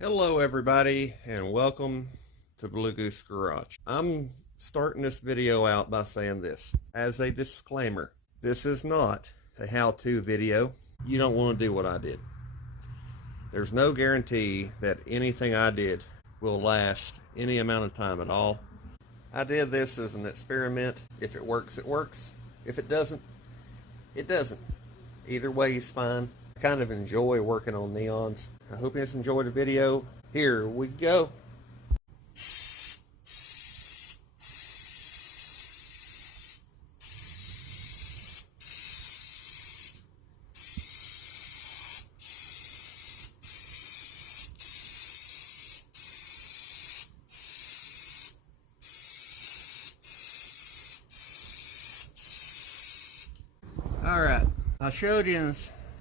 Hello everybody and welcome to Blue Goose Garage. I'm starting this video out by saying this. As a disclaimer, this is not a how-to video. You don't want to do what I did. There's no guarantee that anything I did will last any amount of time at all. I did this as an experiment. If it works, it works. If it doesn't, it doesn't. Either way is fine. I kind of enjoy working on neons. I hope you guys enjoyed the video. Here we go. Alright, I showed you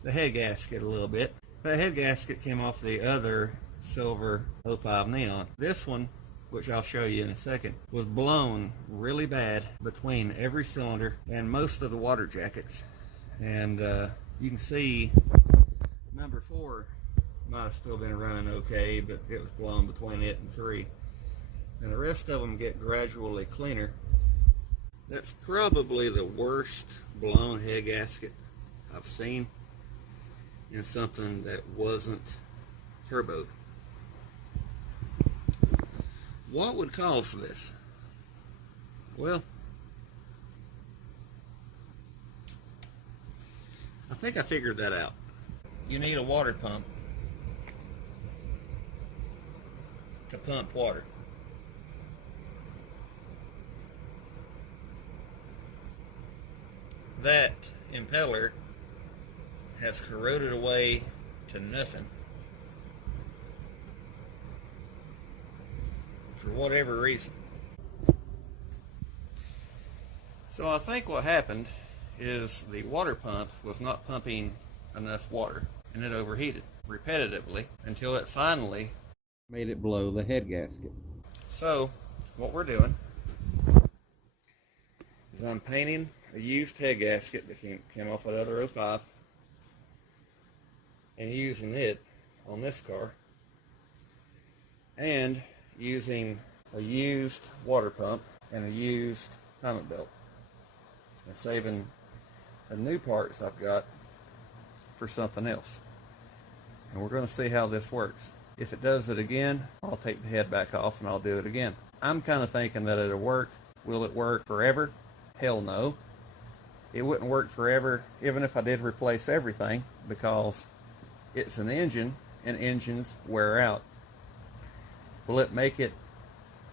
the head gasket a little bit. The head gasket came off the other silver 05 neon. This one, which I'll show you in a second, was blown really bad between every cylinder and most of the water jackets. And you can see number 4 might have still been running okay, but it was blown between it and 3. And the rest of them get gradually cleaner. That's probably the worst blown head gasket I've seen in something that wasn't turboed. What would cause this? Well, I think I figured that out. You need a water pump to pump water. That impeller has corroded away to nothing for whatever reason. So I think what happened is the water pump was not pumping enough water and it overheated repetitively until it finally made it blow the head gasket. So what we're doing is I'm painting a used head gasket that came off that other 05 and using it on this car and using a used water pump and a used timing belt and saving the new parts I've got for something else. And we're going to see how this works. If it does it again, I'll take the head back off and I'll do it again. I'm kind of thinking that it'll work. Will it work forever? Hell no. It wouldn't work forever even if I did replace everything, because it's an engine and engines wear out. Will it make it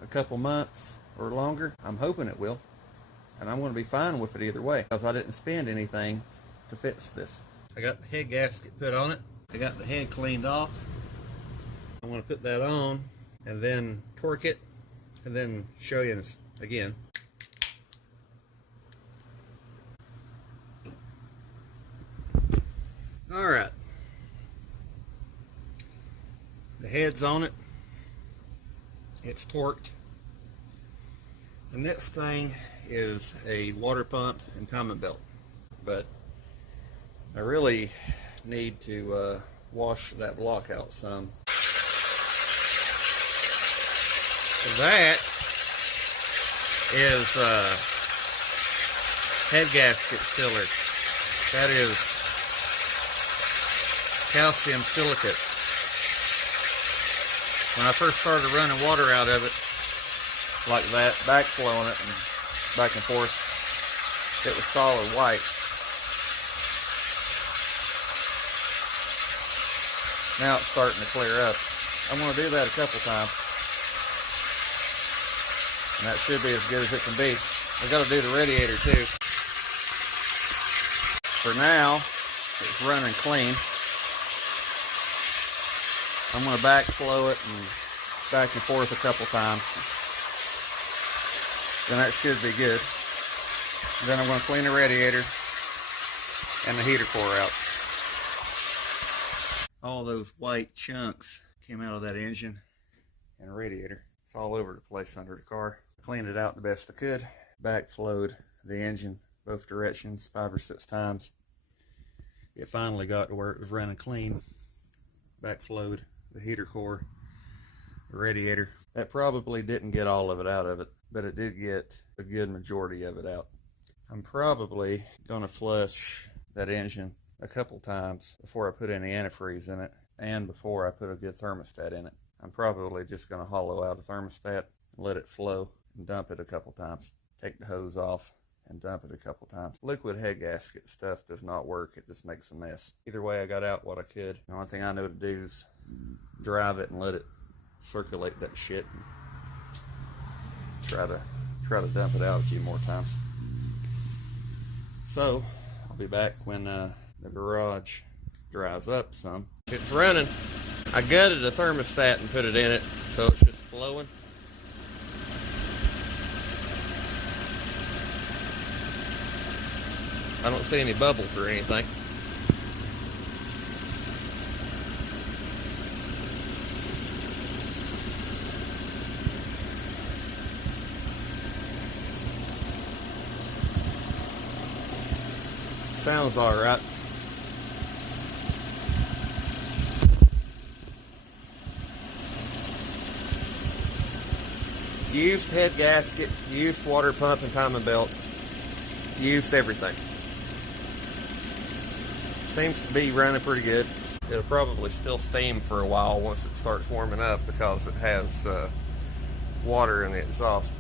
a couple months or longer? I'm hoping it will, and I'm going to be fine with it either way because I didn't spend anything to fix this. I got the head gasket put on it. I got the head cleaned off. I'm going to put that on and then torque it and then show you again. Alright, the head's on it, it's torqued. The next thing is a water pump and timing belt, but I really need to wash that block out some. That is head gasket sealer. That is calcium silicate. When I first started running water out of it like that, backflowing it and back and forth, it was solid white. Now it's starting to clear up. I'm going to do that a couple times, and that should be as good as it can be. I've got to do the radiator too. For now, it's running clean. I'm going to backflow it and back and forth a couple times. Then that should be good. Then I'm going to clean the radiator and the heater core out. All those white chunks came out of that engine and radiator. It's all over the place under the car. Cleaned it out the best I could. Backflowed the engine both directions 5 or 6 times. It finally got to where it was running clean. Backflowed the heater core, the radiator. That probably didn't get all of it out of it, but it did get a good majority of it out. I'm probably gonna flush that engine a couple times before I put any antifreeze in it and before I put a good thermostat in it. I'm probably just gonna hollow out a thermostat and let it flow and dump it a couple times. Take the hose off and dump it a couple times. Liquid head gasket stuff does not work. It just makes a mess. Either way, I got out what I could. The only thing I know to do is drive it and let it circulate that shit and try to dump it out a few more times. So I'll be back when the garage dries up some. It's running. I gutted the thermostat and put it in it, so it's just flowing. I don't see any bubbles or anything. Sounds all right. Used head gasket, used water pump and timing belt, used everything. Seems to be running pretty good. It'll probably still steam for a while once it starts warming up because it has water in the exhaust.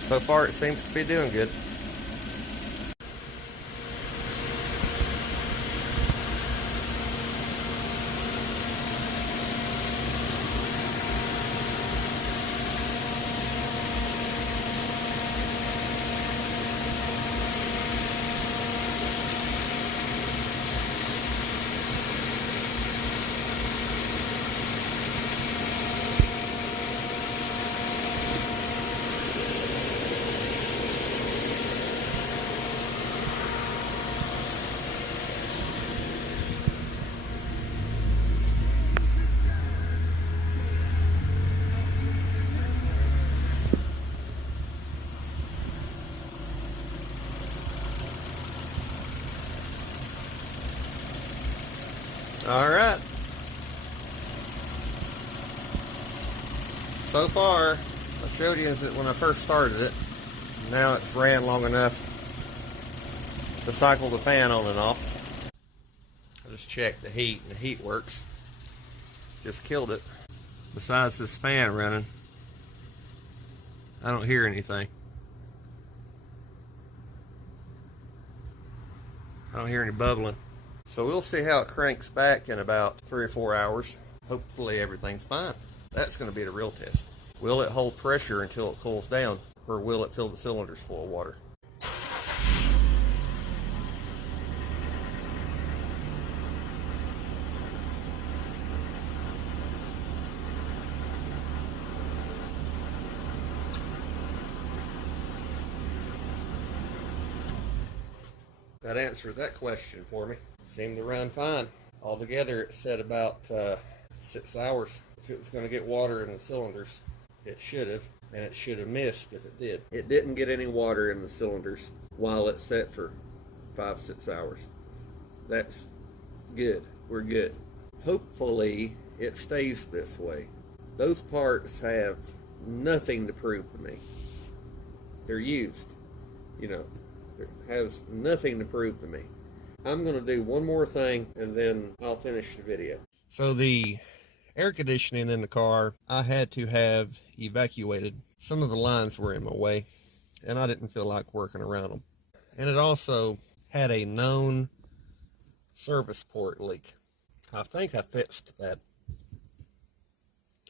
So far it seems to be doing good. All right. So far, I showed you that when I first started it. Now it's ran long enough to cycle the fan on and off. I just checked the heat, and the heat works. Just killed it. Besides this fan running, I don't hear anything. I don't hear any bubbling. So we'll see how it cranks back in about 3 or 4 hours. Hopefully everything's fine. That's going to be the real test. Will it hold pressure until it cools down, or will it fill the cylinders full of water? That answered that question for me. Seemed to run fine. Altogether it said about 6 hours. If it was going to get water in the cylinders, it should have, and it should have missed if it did. It didn't get any water in the cylinders while it set for 5-6 hours. That's good. We're good. Hopefully it stays this way. Those parts have nothing to prove to me. They're used. You know, it has nothing to prove to me. I'm going to do one more thing and then I'll finish the video. So the air conditioning in the car, I had to have evacuated. Some of the lines were in my way and I didn't feel like working around them. And it also had a known service port leak. I think I fixed that.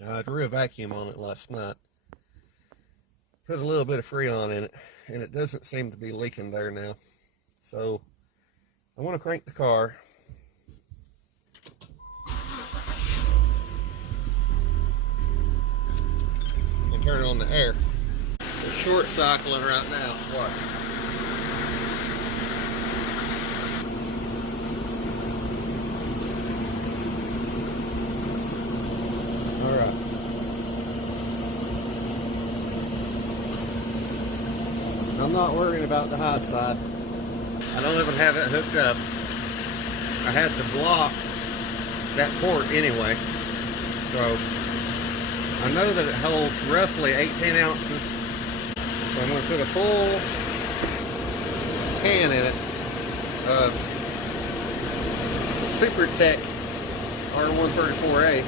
I drew a vacuum on it last night. Put a little bit of Freon in it, and it doesn't seem to be leaking there now. So I want to crank the car. And turn on the air. It's short cycling right now. Watch. All right. I'm not worrying about the high side. I don't even have it hooked up. I had to block that port anyway. So I know that it holds roughly 18 ounces. So I'm going to put a full can in it of SuperTech R134A.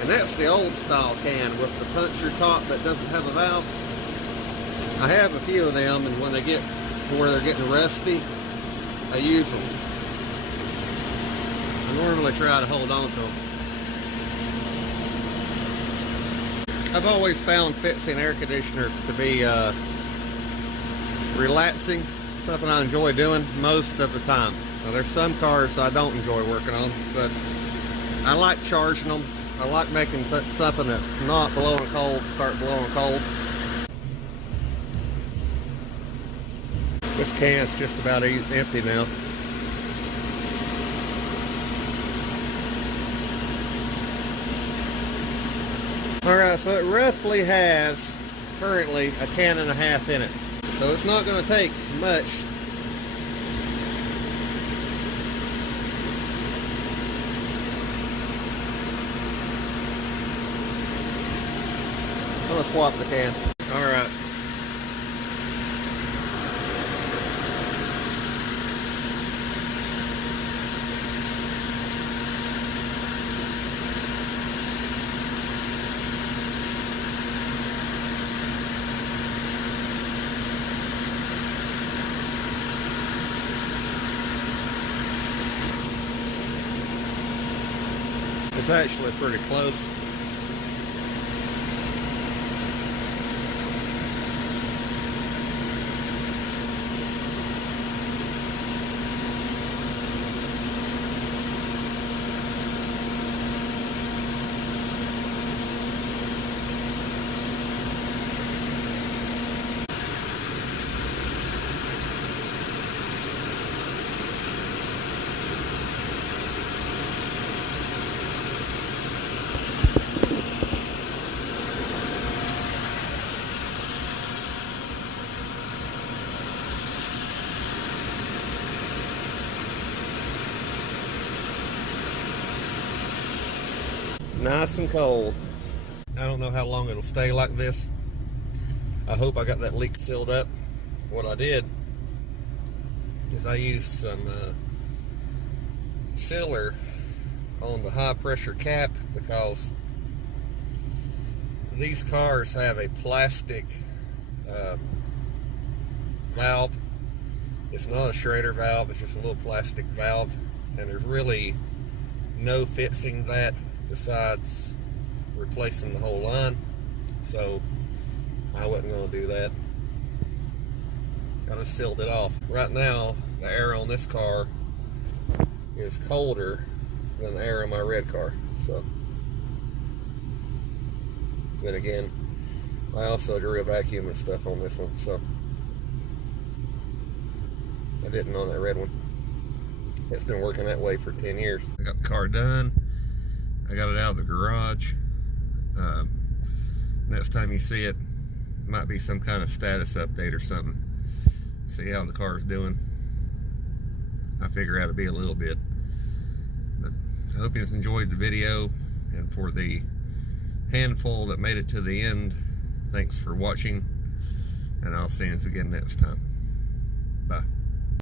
And that's the old style can with the puncture top that doesn't have a valve. I have a few of them, and when they get to where they're getting rusty, I use them. I normally try to hold on to them. I've always found fixing air conditioners to be relaxing, something I enjoy doing most of the time. Now, there's some cars I don't enjoy working on, but I like charging them. I like making something that's not blowing cold start blowing cold. This can's just about empty now. Alright, so it roughly has currently a can and a half in it. So it's not going to take much. I'm going to swap the can. Alright. It's actually pretty close. Nice and cold. I don't know how long it'll stay like this. I hope I got that leak sealed up. What I did is I used some sealer on the high pressure cap, because these cars have a plastic valve. It's not a Schrader valve, it's just a little plastic valve, and there's really no fixing that besides replacing the whole line. So I wasn't going to do that. I just sealed it off. Right now the air on this car is colder than the air in my red car. So then again, I also drew a vacuum and stuff on this one, so I didn't on that red one. It's been working that way for 10 years. I got the car done. I got it out of the garage. Next time you see it, might be some kind of status update or something. See how the car's doing. I figure out to be a little bit. But I hope you guys enjoyed the video, and for the handful that made it to the end, thanks for watching, and I'll see you again next time. Bye.